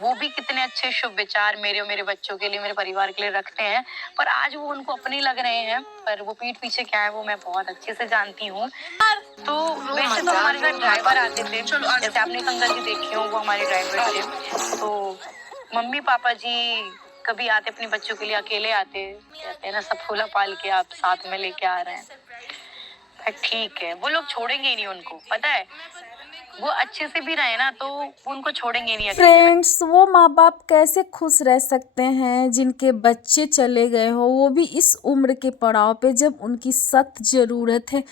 वो भी कितने अच्छे शुभ विचार मेरे और मेरे बच्चों के लिए, मेरे परिवार के लिए रखते हैं, पर आज वो उनको अपने लग रहे हैं, पर वो पीठ पीछे क्या है वो मैं बहुत अच्छे से जानती हूँ। तो वैसे तो हमारे घर ड्राइवर आते थे, जैसे आपने एक अंकल जी देखे हो वो हमारे ड्राइवर थे। तो मम्मी पापा जी कभी आते अपने बच्चों के लिए अकेले आते, कहते हैं ना सब फूला पाल के आप साथ में लेके आ रहे हैं। ठीक है, वो लोग छोड़ेंगे ही नहीं उनको, पता है, वो अच्छे से भी रहे ना तो वो उनको छोड़ेंगे नहीं अकेले में। फ्रेंड्स, वो माँ बाप कैसे खुश रह सकते हैं जिनके बच्चे चले गए हो, वो भी इस उम्र के पड़ाव पे जब उनकी सख्त ज़रूरत है।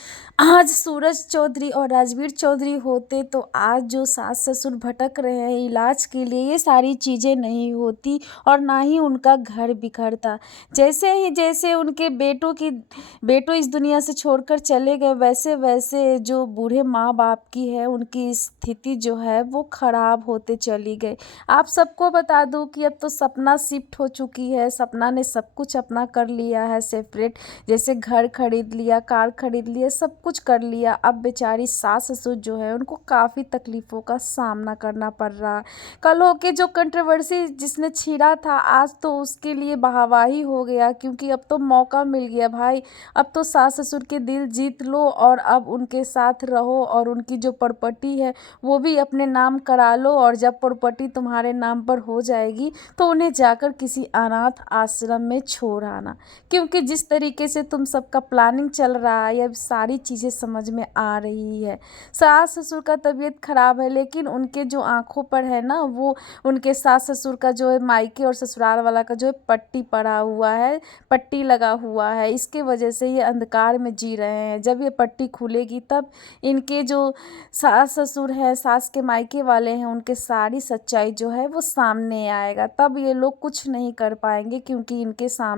आज सूरज चौधरी और राजवीर चौधरी होते तो आज जो सास ससुर भटक रहे हैं इलाज के लिए, ये सारी चीज़ें नहीं होती और ना ही उनका घर बिखरता। जैसे उनके बेटों इस दुनिया से छोड़कर चले गए, वैसे वैसे जो बूढ़े माँ बाप की है उनकी स्थिति जो है वो खराब होते चली गई। आप सबको बता दूं कि अब तो सपना शिफ्ट हो चुकी है। सपना ने सब कुछ अपना कर लिया है सेपरेट, जैसे घर खरीद लिया, कार खरीद लिया, सब कुछ कर लिया। अब बेचारी सास ससुर जो है उनको काफ़ी तकलीफ़ों का सामना करना पड़ रहा है। कल होके जो कंट्रोवर्सी जिसने छीड़ा था, आज तो उसके लिए वाहवाही हो गया, क्योंकि अब तो मौका मिल गया भाई। अब तो सास ससुर के दिल जीत लो और अब उनके साथ रहो और उनकी जो प्रॉपर्टी है वो भी अपने नाम करा लो, और जब प्रॉपर्टी तुम्हारे नाम पर हो जाएगी तो उन्हें जाकर किसी अनाथ आश्रम में छोड़ आना। क्योंकि जिस तरीके से तुम सबका प्लानिंग चल रहा है, अब सारी चीज़ें समझ में आ रही है। सास ससुर का तबीयत खराब है, लेकिन उनके जो आंखों पर है ना, वो उनके सास ससुर का जो है मायके और ससुराल वाला का जो है पट्टी पड़ा हुआ है, पट्टी लगा हुआ है। इसके वजह से ये अंधकार में जी रहे हैं। जब ये पट्टी खुलेगी तब इनके जो सास ससुर हैं, सास के मायके वाले हैं, उनके सारी सच्चाई जो है वो सामने आएगा। तब ये लोग कुछ नहीं कर पाएंगे, क्योंकि इनके सामने